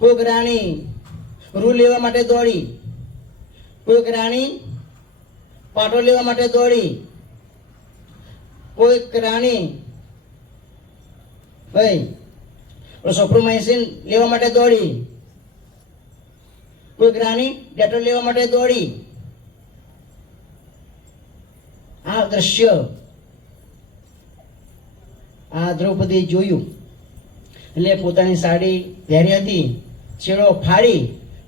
કોઈક રાણી રૂ લેવા માટે દોડી, કોઈક રાણી પાટો લેવા માટે દોડી, કોઈક રાણી ભાઈ સોપ્રોમાઇસિન લેવા માટે દોડી, કોઈક રાણી ડેટોલ લેવા માટે દોડી. આ દ્રશ્ય આ દ્રૌપદી જોયું એટલે પોતાની સાડી પહેરી હતી, છેડો ફાડી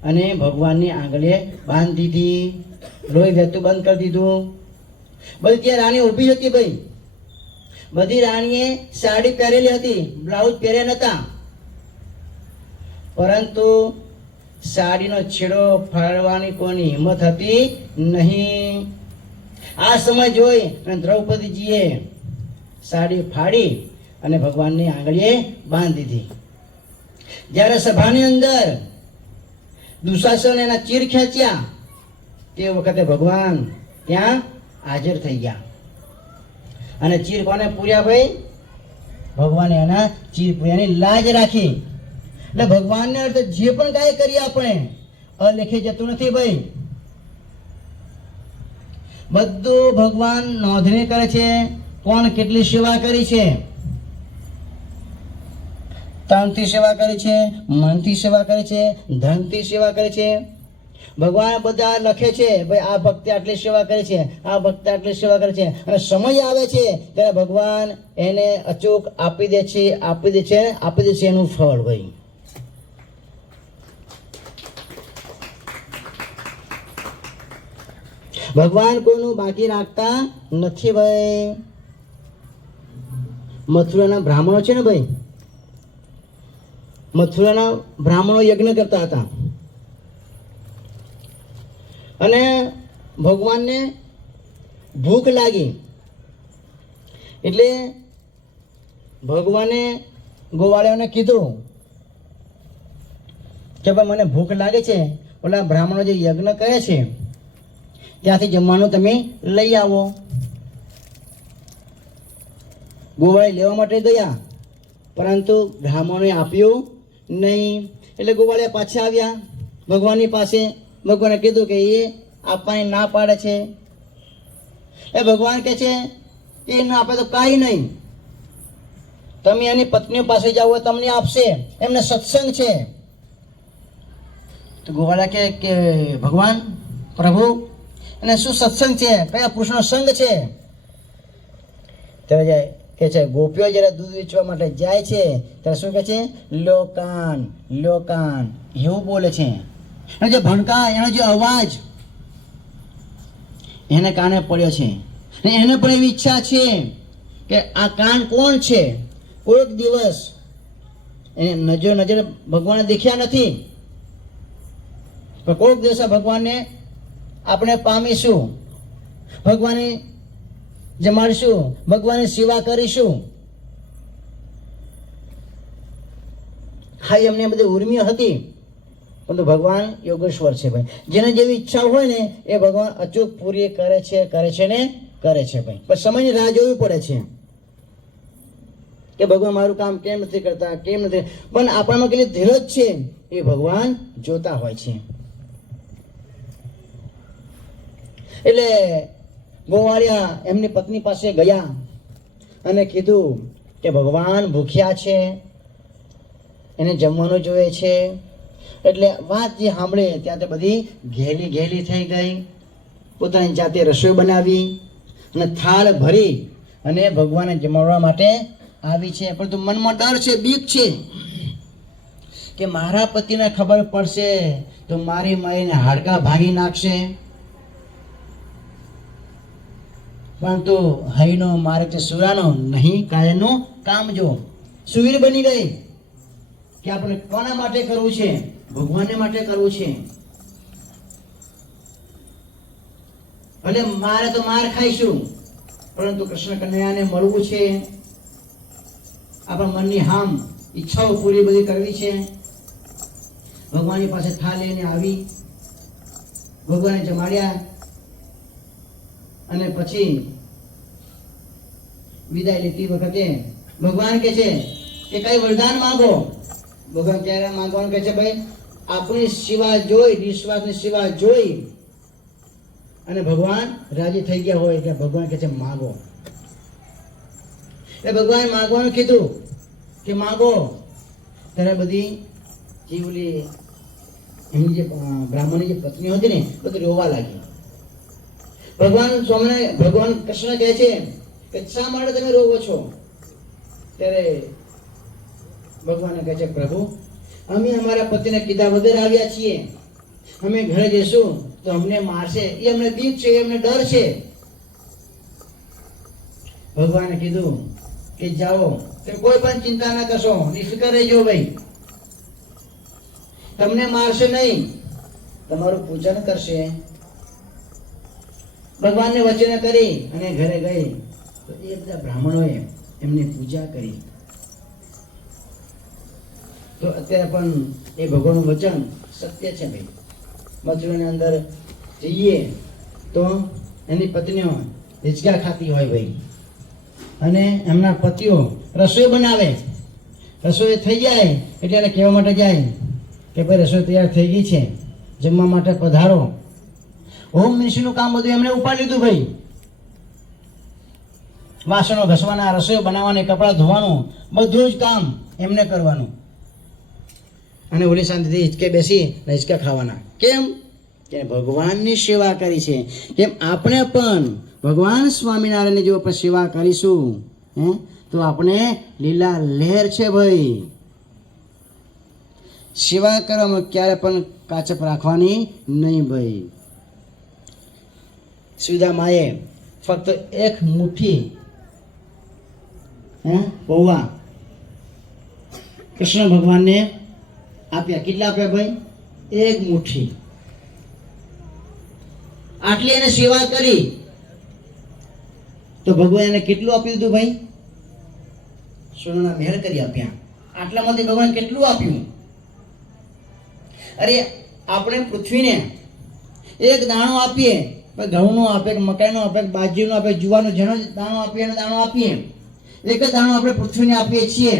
અને ભગવાનની આંગળીએ બાંધી દીધી, લોહી વહેતું બંધ કરી દીધું. બધી ત્યાં રાણી ઊભી હતી ભાઈ, બધી રાણીએ સાડી પહેરેલી હતી, બ્લાઉઝ પહેર્યા નતા, પરંતુ સાડીનો છેડો ફાડવાની કોઈની હિંમત હતી નહીં. આ સમય જોઈ અને દ્રૌપદીજીએ સાડી ફાડી અને ભગવાનની આંગળીએ બાંધી દીધી. જ્યારે સભાની અંદર દુશાસન એના ચીર ખેંચ્યા તે વખતે ભગવાન ત્યાં હાજર થઈ ગયા અને ચીર કોને પૂર્યા ભાઈ? ભગવાને એના ચીર પૂર્યાની લાજ રાખી. એટલે ભગવાનને અર્થે જે પણ કાંઈ કરીએ આપણે અલેખે જતું નથી ભાઈ, બધું ભગવાન નોંધણી કરે છે. કોણ કેટલી સેવા કરી છે, તનથી સેવા કરી છે, મનથી સેવા કરી છે, ધનથી સેવા કરી છે. ભગવાન બધા લખે છે ભાઈ આ ભક્તે આટલી સેવા કરી છે, આ ભક્તે આટલી સેવા કરી છે, અને સમય આવે છે ત્યારે ભગવાન એને અચૂક આપી દે છે, આપી દે છે, આપી દે છે એનું ફળ ભાઈ. ભગવાન કોઈનું બાકી રાખતા નથી ભાઈ. મથુરાના બ્રાહ્મણો છે ને ભાઈ, મથુરાના બ્રાહ્મણો યજ્ઞ કરતા હતા અને ભગવાનને ભૂખ લાગી એટલે ભગવાને ગોવાળિયાને કીધું કે ભાઈ મને ભૂખ લાગે છે, ઓલા બ્રાહ્મણો જે યજ્ઞ કરે છે ત્યાંથી જમવાનું તમે લઈ આવો. ગોવાળી લેવા માટે ગયા પરંતુ બ્રાહ્મણોએ આપ્યું નહીં. એટલે ગોવાળિયા પાછા આવ્યા ભગવાનની પાસે. ભગવાને કીધું કે એ આપવાની ના પાડે છે. એ ભગવાન કહે છે કે ન આપે તો કાંઈ નહીં, તમે એની પત્નીઓ પાસે જાઓ તમને આપશે, એમને સત્સંગ છે. તો ગોવાળા કે ભગવાન પ્રભુ અને શું સત્સંગ છે, કયા પુરુષનો સંગ છે? ત્યારે જાય કે છે ગોપીઓ જ્યારે દૂધ વેચવા માટે જાય છે ત્યારે શું કહે છે? લોકાન લોકાન એવું બોલે છે. એનો જે ભણકા, એનો જે અવાજ એને કાને પડ્યો છે અને એને પણ એવી ઈચ્છા છે કે આ કાન કોણ છે? કોઈક દિવસ એને નજર ભગવાને દેખ્યા નથી, પણ કોઈક દિવસ આ ભગવાનને આપણે પામીશું, ભગવાને જમાડીશું, ભગવાનની સેવા કરીશું. હા, એમને બધી ઉર્મિઓ હતી, પરંતુ ભગવાન યોગેશ્વર છે ભાઈ. જેને જેવી ઈચ્છા હોય ને એ ભગવાન અચૂક પૂરી કરે છે ને કરે છે ભાઈ. પણ સમયની રાહ જોવી પડે છે કે ભગવાન મારું કામ કેમ નથી કરતા, કેમ નથી, પણ આપણામાં કેટલી ધીરજ છે એ ભગવાન જોતા હોય છે. એટલે ગોવાળિયા એમની પત્ની પાસે ગયા અને કીધું કે ભગવાન ભૂખ્યા છે, એને જમવાનું જોઈએ છે. એટલે વાત જે સાંભળે ત્યાં તો બધી ઘેલી થઈ ગઈ. પોતાની જાતે રસોઈ બનાવી અને થાળ ભરી અને ભગવાનને જમાડવા માટે આવી છે. પરંતુ મનમાં ડર છે, બીક છે કે મારા પતિને ખબર પડશે તો મારી મારીને હાડકાં ભાંગી નાખશે. પરંતુ હૈનો મારે તે સુરાનો નહીં કાયનો કામ. જો સુવીર બની ગઈ કે આપણે કોના માટે કરવું છે? ભગવાનને માટે કરવું છે. ભલે મારે તો માર ખાઈશું, પરંતુ કૃષ્ણ કનૈયાને મળવું છે. આપણા મનની હામ ઈચ્છાઓ પૂરી બધી કરવી છે. ભગવાનની પાસે થાળ લઈને આવી, ભગવાને જમાડ્યા અને પછી વિદાય લેતી વખતે ભગવાન કહે છે કે કઈ વરદાન માંગો. ભગવાન ક્યારે માંગવાનું કહે છે? ભાઈ આપણી સેવા જોઈ, નિસ્વાર્થની સેવા જોઈ અને ભગવાન રાજી થઈ ગયા હોય એટલે ભગવાન કહે છે માંગો. એટલે ભગવાન માંગવાનું કીધું કે માંગો. ત્યારે બધી જીવલી એમની જે બ્રાહ્મણની જે પત્ની હતી ને બધી રોવા લાગી. ભગવાન કૃષ્ણ કહે છે કે શા માટે તમે રોવો છો? ત્યારે ભગવાન કહે છે પ્રભુ, અમે અમારા પતિને કીધા વગર આવ્યા છીએ, અમે ઘરે જઈશું તો અમને મારશે, એ અમને બીક છે, એમને ડર છે. ભગવાને કીધું કે જાઓ, તમે કોઈ પણ ચિંતા ના કરશો, નિષ્ફિકર રહેજો ભાઈ, તમને મારશે નહીં, તમારું પૂજન કરશે. ભગવાનને વચન કરી અને ઘરે ગઈ તો એ બધા બ્રાહ્મણોએ એમની પૂજા કરી. તો અત્યારે પણ એ ભગવાનનું વચન સત્ય છે ભાઈ. મથુરાની અંદર જઈએ તો એની પત્નીઓ હિંચકા ખાતી હોય ભાઈ, અને એમના પતિઓ રસોઈ બનાવે. રસોઈ થઈ જાય એટલે એને કહેવા માટે જાય કે ભાઈ રસોઈ તૈયાર થઈ ગઈ છે, જમવા માટે પધારો. હોમ મિનિસ્ટ્રીનું કામ બધું એમણે ઉપાડી લીધું ભાઈ. વાસણો ઘસવાના, રસોઈ બનાવવાની, કપડાં ધોવાનું, બધું જ કામ એમને કરવાનું. અને ઓલી શાંતિથી હિંચકે બેસી હિંચકા ખાવાના. કેમ? કે ભગવાનની સેવા કરી છે. કેમ આપણે પણ ભગવાન સ્વામિનારાયણની જો આપણે સેવા કરીશું તો આપણે લીલા લહેર છે ભાઈ. સેવા કરવામાં ક્યારે પણ કાચપ રાખવાની નહીં ભાઈ. સુદામાએ ફક્ત એક મુઠ્ઠી પૌવા કૃષ્ણ ભગવાનને આપ્યા. કેટલા આપ્યા ભાઈ? એક મુઠ્ઠી. આટલી એને સેવા કરી તો ભગવાન એને કેટલું આપ્યું હતું ભાઈ? સોનાના મહેલ કરી આપ્યા. આટલામાંથી ભગવાન કેટલું આપ્યું? અરે આપણે પૃથ્વીને એક દાણો આપીએ, ઘઉંનો આપે, મકાઈનો આપે, બાજરીનો આપે, જુવારનો, જેનો દાણો આપીએ એનો દાણો આપીએ, એક જ દાણો આપણે પૃથ્વીને આપીએ છીએ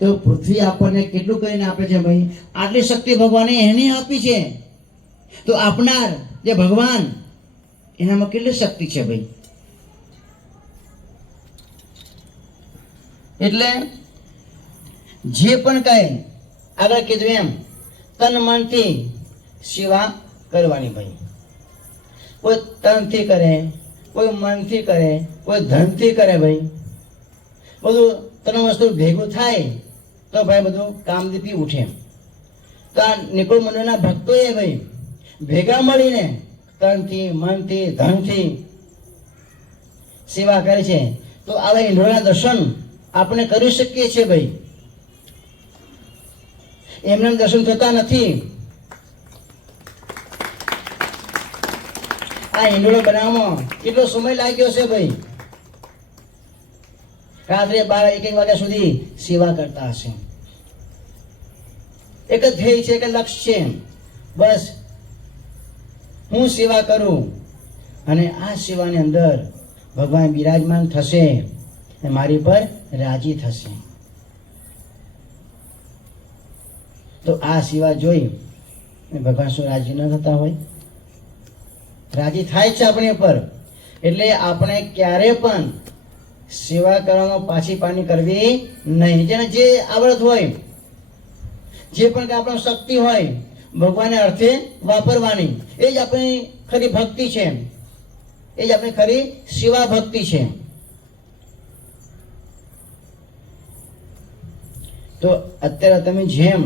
તો પૃથ્વી આપણને કેટલું કરીને આપે છે ભાઈ? આટલી શક્તિ ભગવાને એને આપી છે. તો આપનાર જે ભગવાન એનામાં કેટલી શક્તિ છે ભાઈ? એટલે જે પણ કાંઈ આગળ કીધું એમ તન મનથી સેવા કરવાની ભાઈ. કોઈ તનથી કરે, કોઈ મનથી કરે, કોઈ ધનથી કરે ભાઈ. બધું ત્રણ વસ્તુ ભેગું થાય તો ભાઈ બધું કામદીપી ઉઠે. તો આ નિકુળ મંડળના ભક્તોએ ભાઈ ભેગા મળીને તનથી, મનથી, ધનથી સેવા કરે છે. તો આવા ઈંડોળાના દર્શન આપણે કરી શકીએ છીએ ભાઈ. એમને દર્શન થતા નથી. આ ઈંડોળો બનાવવામાં કેટલો સમય લાગ્યો છે ભાઈ. રાત્રે 12-1 વાગ્યા સુધી સેવા કરતા હશે. એક જ ધ્યેય છે, એક જ લક્ષ્ય છે, બસ હું સેવા કરું અને આ સેવાની અંદર ભગવાન બિરાજમાન થશે અને મારી પર રાજી થશે. તો આ સેવા જોઈ ભગવાન શું રાજી ન થતા હોય? રાજી થાય છે આપણી ઉપર. એટલે આપણે ક્યારે પણ સેવા કરવામાં પાછી પાની કરવી નહીં. જેને જે આવડત હોય, જે પણ આપણો શક્તિ હોય, ભગવાનને અર્થે વાપરવાની. એ જ આપણી ખરી ભક્તિ છે, એ જ આપણી ખરી સેવા ભક્તિ છે. તો અત્યારે તમે જેમ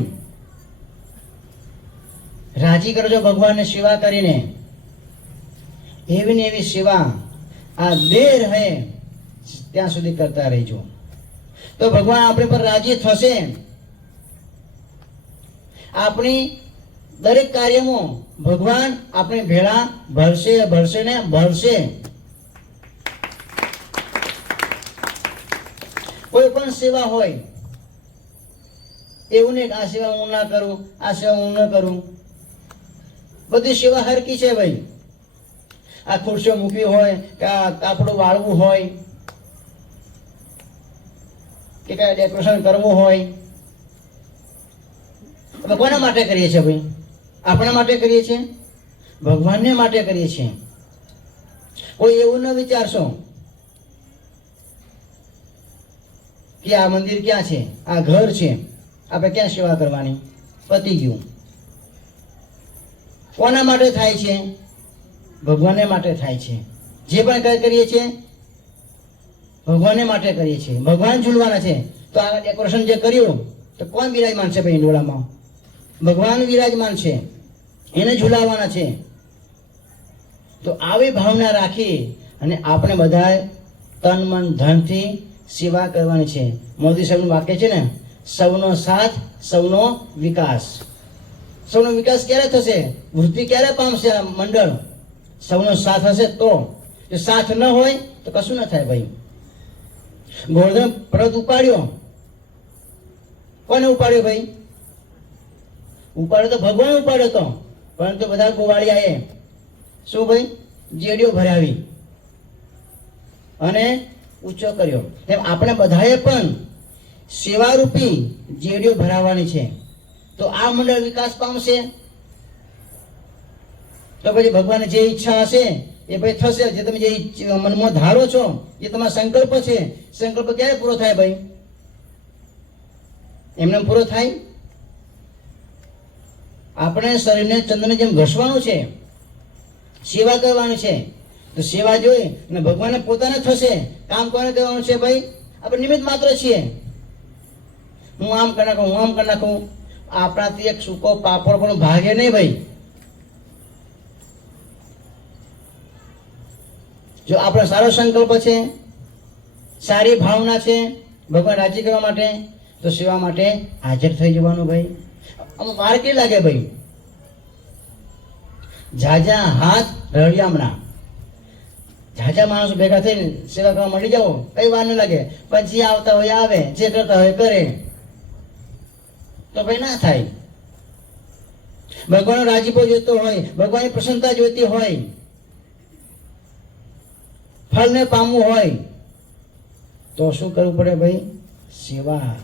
રાજી કરો છો ભગવાનને સેવા કરીને, એવી ને એવી સેવા આ દેહ રહે ત્યાં સુધી કરતા રહેજો. તો ભગવાન આપણી પર રાજી થશે. આપણી દરેક કાર્યમાં ભગવાન આપણે ભેળા ભરશે ને ભરશે. કોઈ પણ સેવા હોય, એવું નહીં આ સેવા હું ના કરું, આ સેવા હું ન કરું. બધી સેવા હરકી છે ભાઈ. આ ખુરશીઓ મૂકવી હોય કે આ કાપડું વાળવું હોય કે કઈ ડેકોરેશન કરવું હોય, આપણે કોના માટે કરીએ છીએ ભાઈ? આપણા માટે કરીએ છીએ, ભગવાનને માટે કરીએ છીએ. કોઈ એવું ન વિચારશો કે આ મંદિર ક્યાં છે, આ ઘર છે, આપણે ક્યાં સેવા કરવાની? પતી ગયું. કોના માટે થાય છે? ભગવાનને માટે થાય છે. જે પણ કઈ કરીએ છીએ ભગવાનને માટે કરીએ છીએ. ભગવાન ઝૂલવાના છે. તો આ ડેકોરેશન જે કર્યું તો કોણ બિરાજમાન છે ભાઈ ઈંડોળામાં? ભગવાન વિરાજમાન છે, એને ઝુલાવવાના છે. તો આવી ભાવના રાખી અને આપણે બધા તન મન ધનથી સેવા કરવાની છે. મોદી સાહેબનું વાક્ય છે ને, સૌનો સાથ સૌનો વિકાસ. સૌનો વિકાસ ક્યારે થશે? વૃદ્ધિ ક્યારે પામશે આ મંડળ? સૌનો સાથ હશે તો. જો સાથ ન હોય તો કશું ન થાય ભાઈ. ગોવર્ધન પર્વત ઉપાડ્યો, કોને ઉપાડ્યો ભાઈ? ઉપાડ્યો તો ભગવાન ઉપાડ્યો તો, પરંતુ બધા ગોવાળિયાએ શું ભાઈ? જેડીઓ ભરાવી અને ઊંચો કર્યો. તેમ આપણે બધાએ પણ સેવારૂપી જેડીઓ ભરાવવાની છે. તો આ મંડળ વિકાસ પામશે. તો પછી ભગવાન જે ઈચ્છા હશે એ ભાઈ થશે. જે તમે જે મનમાં ધારો છો, એ તમારો સંકલ્પ છે, સંકલ્પ ક્યારે પૂરો થાય ભાઈ? એમને પૂરો થાય? આપણે શરીરને ચંદ્રને જેમ ઘસવાનું છે, સેવા કરવાની છે. તો સેવા જોઈ અને ભગવાનને પોતાને થશે. કામ કોને કરવાનું છે ભાઈ? આપણે નિમિત્ત માત્ર છીએ. હું આમ કરી નાખું, હું આમ કરી નાખું. આપણાથી એક સૂકો પાપડ પણ ભાગે નહીં ભાઈ. જો આપણો સારો સંકલ્પ છે, સારી ભાવના છે ભગવાન રાજી કરવા માટે, તો સેવા માટે હાજર થઈ જવાનું ભાઈ. આમાં વાર કેટલી લાગે ભાઈ? ઝાઝા હાથ રળિયામણા, ઝાઝા માણસો ભેગા થઈને સેવા કરવા માંડી જાઓ, કઈ વાર ન લાગે. પછી આવતા હોય આવે, જે કરતા હોય કરે, તો ભાઈ ના થાય. ભગવાનનો રાજીપો જોઈતો હોય, ભગવાનની પ્રસન્નતા જોઈતી હોય, ફળને પામવું હોય, તો શું કરવું પડે ભાઈ? સેવા.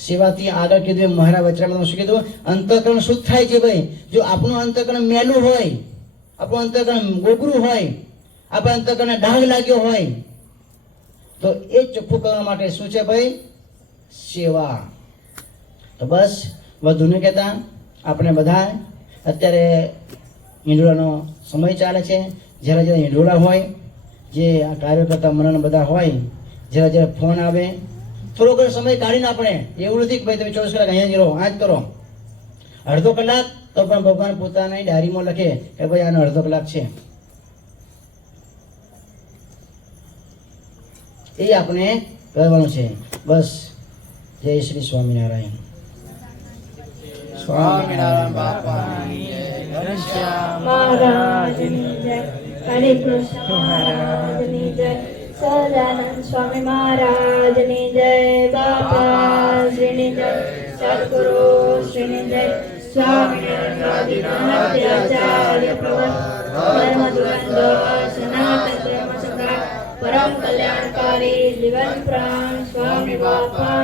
સેવાથી આગળ કીધું મહારાજ વચરામાં શું કીધું? અંતઃકરણ શુદ્ધ થાય છે ભાઈ. જો આપણું અંતઃકરણ મેલું હોય, આપણું અંતઃકરણ ગોબરું હોય, આપણા અંતઃકરણને ડાઘ લાગ્યો હોય, તો એ ચોખ્ખું કરવા માટે શું છે ભાઈ? સેવા. તો બસ વધુ નહીં કહેતા, આપણે બધા અત્યારે હિંડોળાનો સમય ચાલે છે. જ્યારે જ્યારે હિંડોળા હોય, જે આ કાર્યકર્તા મનન બધા હોય, જ્યારે જ્યારે ફોન આવે, થોડો ઘણો સમય કાઢીને આપણે, એવું નથી કે ભાઈ તમે 24 કલાક અહીંયા જ રહો, આ જ કરો. અડધો કલાક તો પણ ભગવાન પોતાની ડાયરીમાં લખે કે ભાઈ આનો અડધો કલાક છે. એ આપણે કરવાનું છે. બસ. જય શ્રી સ્વામિનારાયણ. સ્વામિનારાયણ બાપાની જય, ઘનશ્યામ મહારાજની જય, હરે કૃષ્ણ મહારાજની જય, સહજાનંદ સ્વામી મહારાજની જય, બાપા શ્રીની જય, સદગુરુ શ્રીની જય, સ્વામિનારાયણ આચાર્ય પ્રવર ધર્મ ધુરંધર સનાતન ધર્મ સખા પરમ કલ્યાણકારી જીવન પ્રાણ સ્વામી બાપા